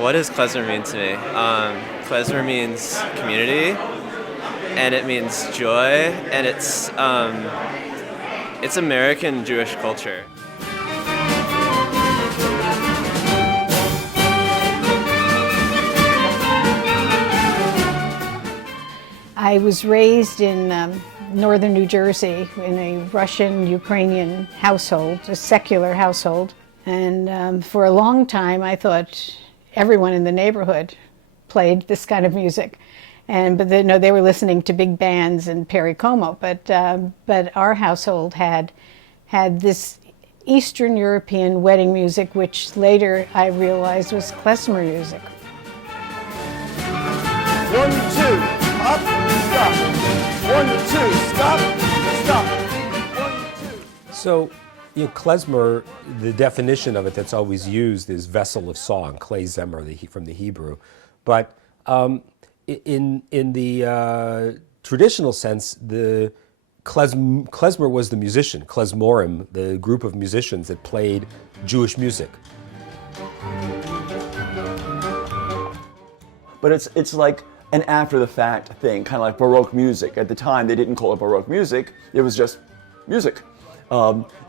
What does klezmer mean to me? Klezmer means community, and it means joy, and it's American Jewish culture. I was raised in northern New Jersey in a Russian-Ukrainian household, a secular household, and for a long time I thought everyone in the neighborhood played this kind of music, but they were listening to big bands and Perry Como. But our household had this Eastern European wedding music, which later I realized was klezmer music. 1, 2, up, stop. 1, 2, stop, stop. 1, 2. So, klezmer, the definition of it that's always used is vessel of song, Klezmer from the Hebrew. But in the traditional sense, the klezmer was the musician, klezmorim, the group of musicians that played Jewish music. But it's like an after-the-fact thing, kind of like Baroque music. At the time, they didn't call it Baroque music, it was just music.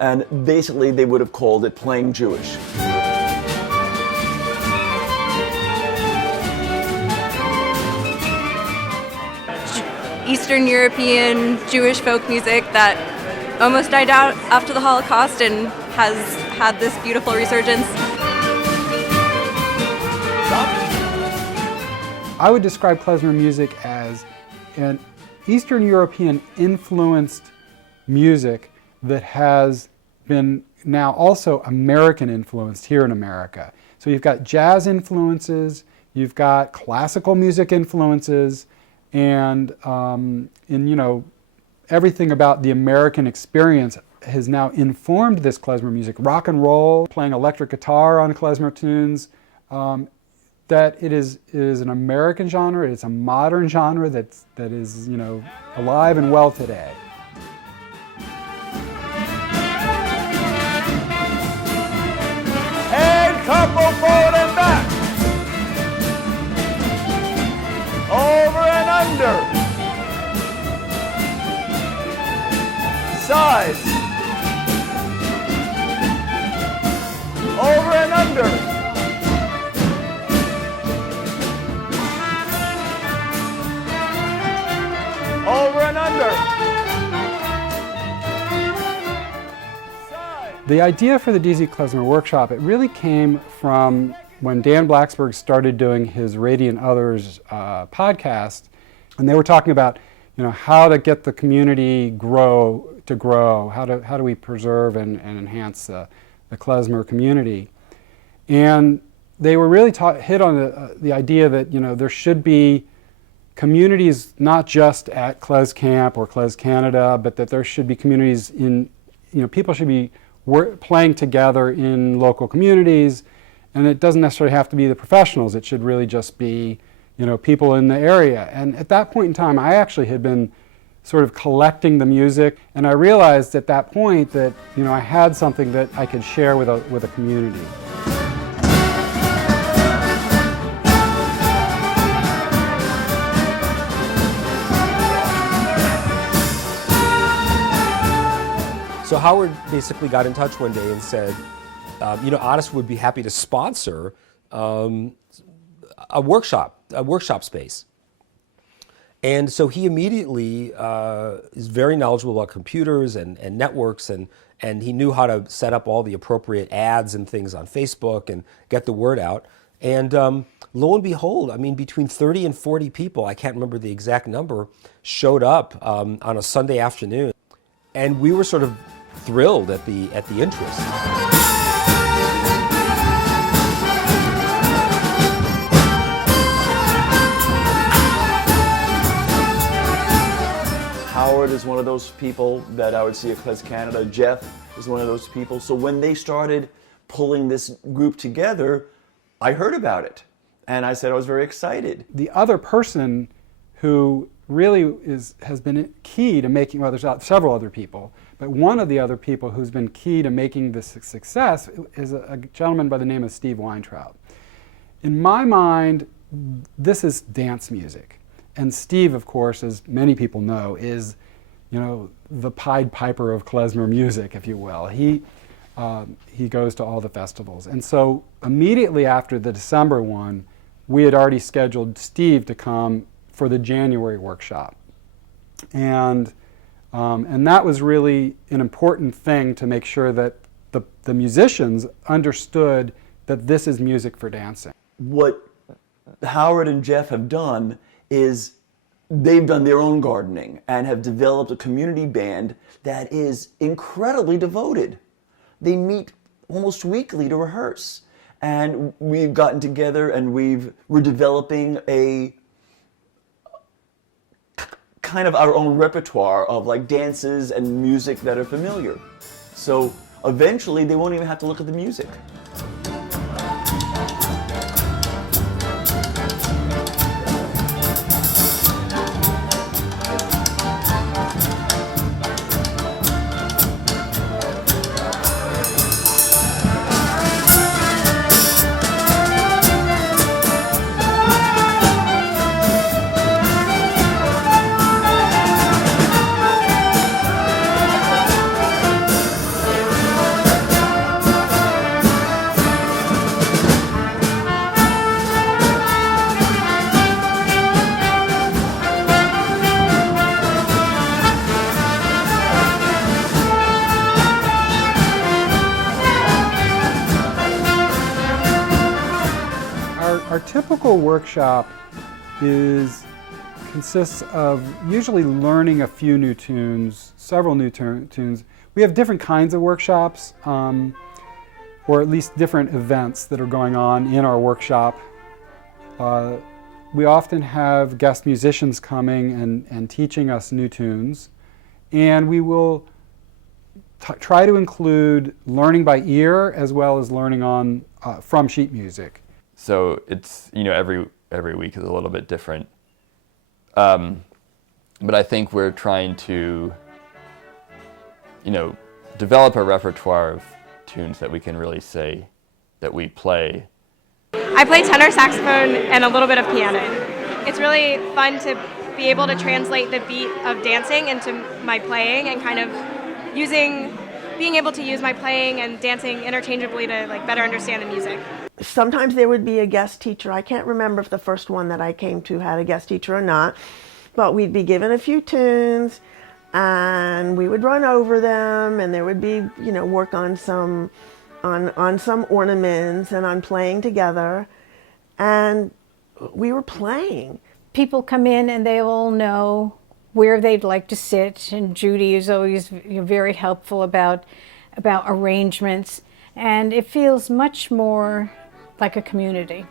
And basically, they would have called it playing Jewish. Eastern European Jewish folk music that almost died out after the Holocaust and has had this beautiful resurgence. I would describe klezmer music as an Eastern European influenced music that has been now also American influenced here in America. So you've got jazz influences, you've got classical music influences, and everything about the American experience has now informed this klezmer music. Rock and roll, playing electric guitar on klezmer tunes, that it is an American genre, it's a modern genre that is alive and well today. Couple forward and back. Over and under. Sides. Over and under. Over and under. The idea for the D.C Klezmer Workshop, it really came from when Dan Blacksburg started doing his Radiant Others podcast, and they were talking about, how to get the community to grow, how do we preserve and enhance the klezmer community. And they were really hit on the idea that, there should be communities not just at Klez Camp or Klez Canada, but that there should be communities people should be playing together in local communities, and it doesn't necessarily have to be the professionals. It should really just be, people in the area. And at that point in time, I actually had been sort of collecting the music, and I realized at that point that, I had something that I could share with a community. So Howard basically got in touch one day and said, Otis would be happy to sponsor a workshop space. And so he immediately is very knowledgeable about computers and networks, and he knew how to set up all the appropriate ads and things on Facebook and get the word out. And lo and behold, between 30 and 40 people, I can't remember the exact number, showed up on a Sunday afternoon. And we were sort of thrilled at the interest. Howard is one of those people that I would see at Klez Canada. Jeff is one of those people. So when they started pulling this group together, I heard about it. And I said I was very excited. The other person who really has been key to making, well, there's several other people, but one of the other people who's been key to making this success is a gentleman by the name of Steve Weintraub. In my mind, this is dance music. And Steve, of course, as many people know, is, the Pied Piper of klezmer music, if you will. He goes to all the festivals. And so immediately after the December one, we had already scheduled Steve to come for the January workshop. And that was really an important thing to make sure that the musicians understood that this is music for dancing. What Howard and Jeff have done is they've done their own gardening and have developed a community band that is incredibly devoted. They meet almost weekly to rehearse. And we've gotten together and we're developing a kind of our own repertoire of like dances and music that are familiar. So eventually they won't even have to look at the music. Our typical workshop consists of usually learning a few new tunes, several new tunes. We have different kinds of workshops, or at least different events that are going on in our workshop. We often have guest musicians coming and teaching us new tunes, and we will try to include learning by ear as well as learning from sheet music. So it's, every week is a little bit different. But I think we're trying to, develop a repertoire of tunes that we can really say that we play. I play tenor saxophone and a little bit of piano. It's really fun to be able to translate the beat of dancing into my playing and kind of being able to use my playing and dancing interchangeably to better understand the music. Sometimes there would be a guest teacher. I can't remember if the first one that I came to had a guest teacher or not, but we'd be given a few tunes and we would run over them, and there would be, work on some ornaments and on playing together, and we were playing. People come in and they all know where they'd like to sit, and Judy is always very helpful about arrangements, and it feels much more like a community,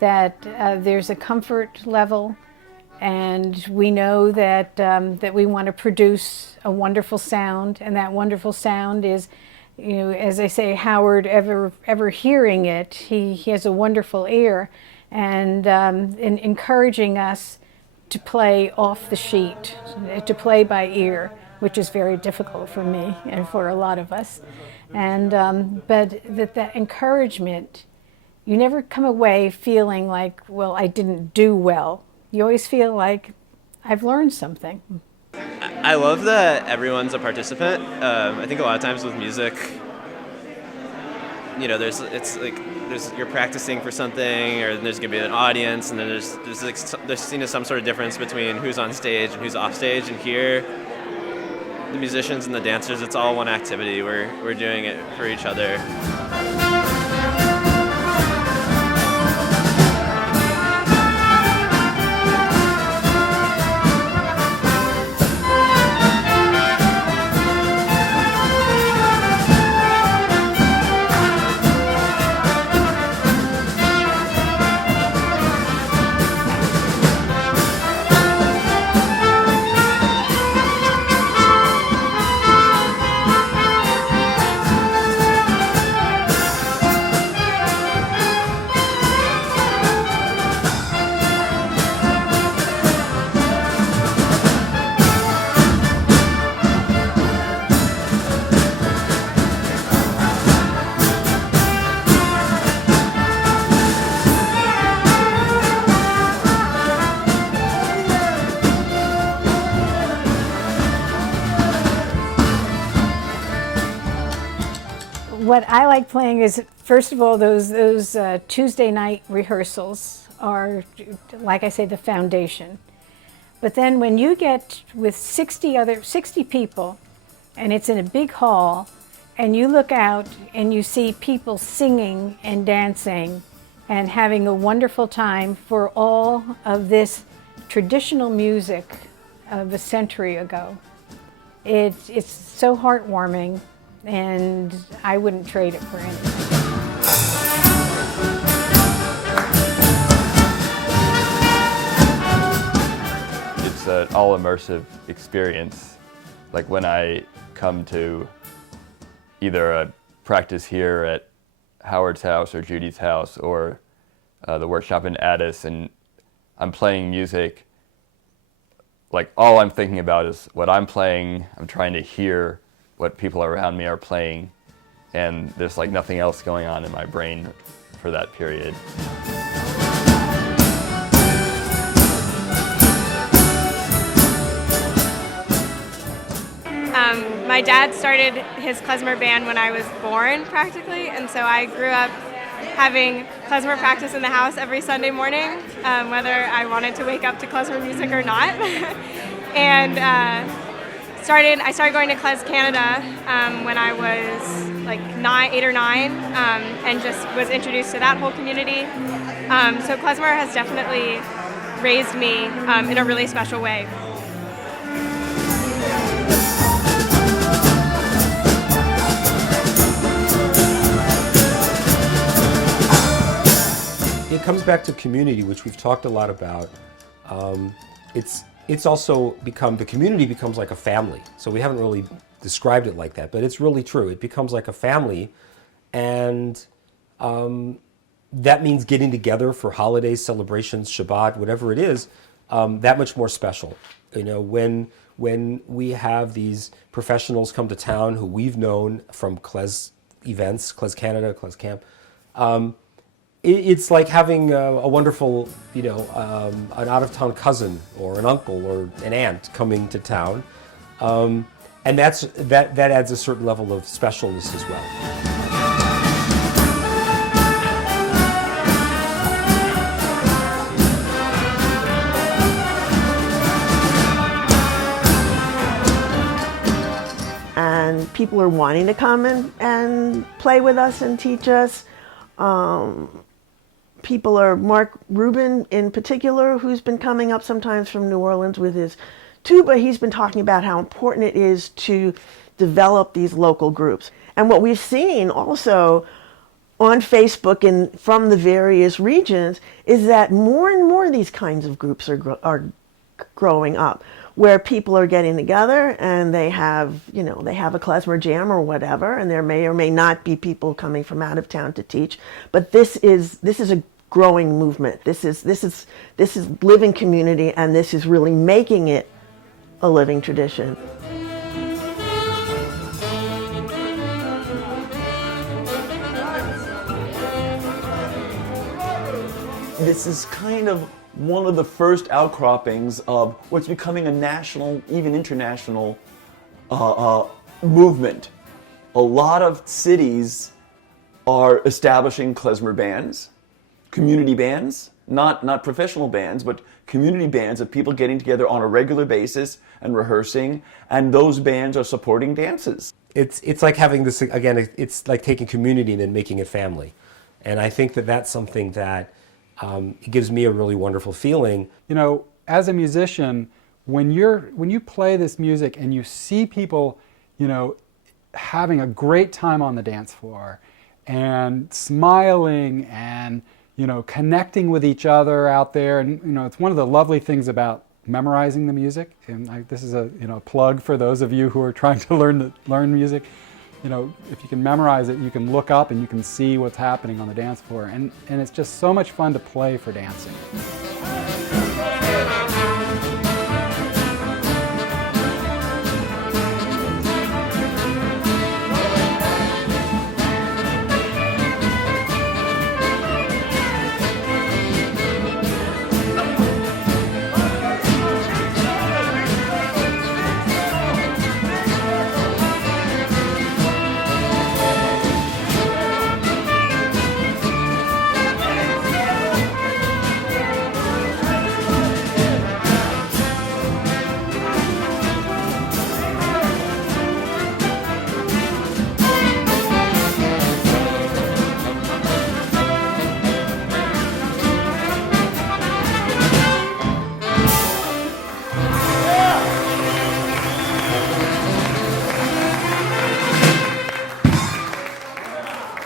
that there's a comfort level, and we know that that we want to produce a wonderful sound, and that wonderful sound is, as I say, Howard ever hearing it, he has a wonderful ear, and in encouraging us to play off the sheet, to play by ear, which is very difficult for me and for a lot of us, and but that encouragement. You never come away feeling like, well, I didn't do well. You always feel like, I've learned something. I love that everyone's a participant. I think a lot of times with music, you're practicing for something, or there's gonna be an audience, and then there's some sort of difference between who's on stage and who's off stage. And here, the musicians and the dancers, it's all one activity. We're doing it for each other. what I like playing is, first of all, those Tuesday night rehearsals are, like I say, the foundation. But then when you get with 60 people, and it's in a big hall, and you look out and you see people singing and dancing and having a wonderful time for all of this traditional music of a century ago, it's so heartwarming, and I wouldn't trade it for anything. It's an all-immersive experience. Like when I come to either a practice here at Howard's house or Judy's house or the workshop in Addis, and I'm playing music, like all I'm thinking about is what I'm playing. I'm trying to hear what people around me are playing, and there's like nothing else going on in my brain for that period. My dad started his klezmer band when I was born, practically, and so I grew up having klezmer practice in the house every Sunday morning, whether I wanted to wake up to klezmer music or not. And I started going to Klez Canada when I was like 8 or 9, and just was introduced to that whole community. So klezmer has definitely raised me in a really special way. It comes back to community, which we've talked a lot about. It's also become, the community becomes like a family. So we haven't really described it like that, but it's really true. It becomes like a family, and that means getting together for holidays, celebrations, Shabbat, whatever it is, that much more special. You know, when we have these professionals come to town who we've known from Klez events, Klez Canada, Klez Camp, it's like having a wonderful, an out-of-town cousin or an uncle or an aunt coming to town, and that adds a certain level of specialness as well. And people are wanting to come and play with us and teach us. People are, Mark Rubin in particular, who's been coming up sometimes from New Orleans with his tuba, he's been talking about how important it is to develop these local groups. And what we've seen also on Facebook and from the various regions is that more and more of these kinds of groups are growing up, where people are getting together and they have a klezmer jam or whatever, and there may or may not be people coming from out of town to teach, but this is a growing movement. This is living community, and this is really making it a living tradition. This is kind of one of the first outcroppings of what's becoming a national, even international movement. A lot of cities are establishing klezmer bands, community bands, not professional bands, but community bands of people getting together on a regular basis and rehearsing, and those bands are supporting dances. It's like having this, again, it's like taking community and then making it family. And I think that that's something that it gives me a really wonderful feeling. You know, as a musician, when you play this music and you see people, having a great time on the dance floor and smiling and, connecting with each other out there, and, it's one of the lovely things about memorizing the music. And this is a plug for those of you who are trying to learn music. If you can memorize it, you can look up and you can see what's happening on the dance floor. And it's just so much fun to play for dancing.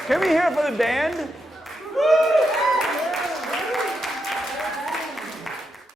Can we hear it for the band?